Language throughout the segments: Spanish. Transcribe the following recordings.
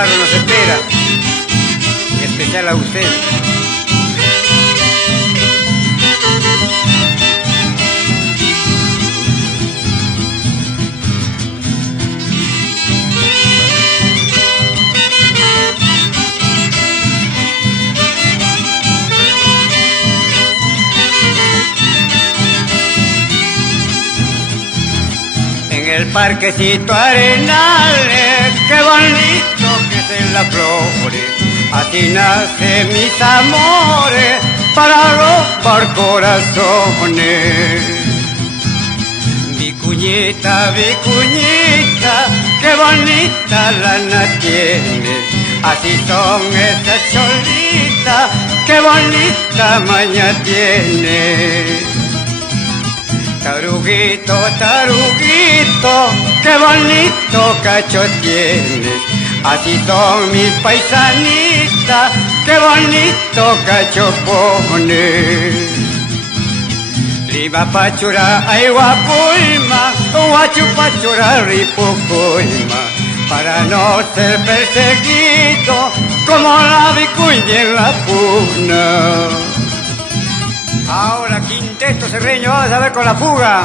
regalo nos espera, en especial a usted. El parquecito Arenales, qué bonito que es la flores, así nacen mis amores para robar corazones. Vicuñita, vicuñita, qué bonita lana tienes, así son esas cholitas, qué bonita maña tienes. Taruguito, taruguito, qué bonito cacho tienes, así son mis paisanitas, qué bonito cacho pones. Riba pachura, ay guapulma, guachu pachura, ripucuima, para no ser perseguido como la vicuña en la puna. Ahora, quinteto serreño, vamos a ver con la fuga.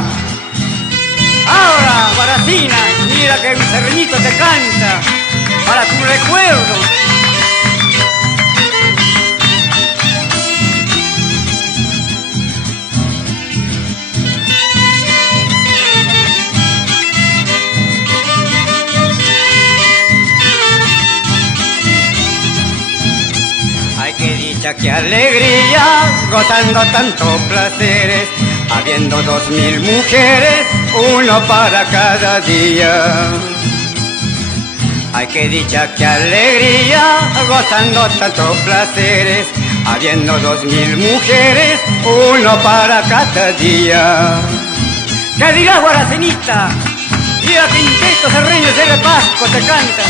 Ahora, Guaracina, mira que un serreñito te canta, para tu recuerdo. Ay, qué dicha, qué alegría, gozando tantos placeres, habiendo 2000 mujeres, uno para cada día. Ay, qué dicha, qué alegría, gozando tantos placeres, habiendo 2000 mujeres, uno para cada día. ¿Qué dirás, Guaracinita? Mira, quinteto serreño, ese de Pasco te canta.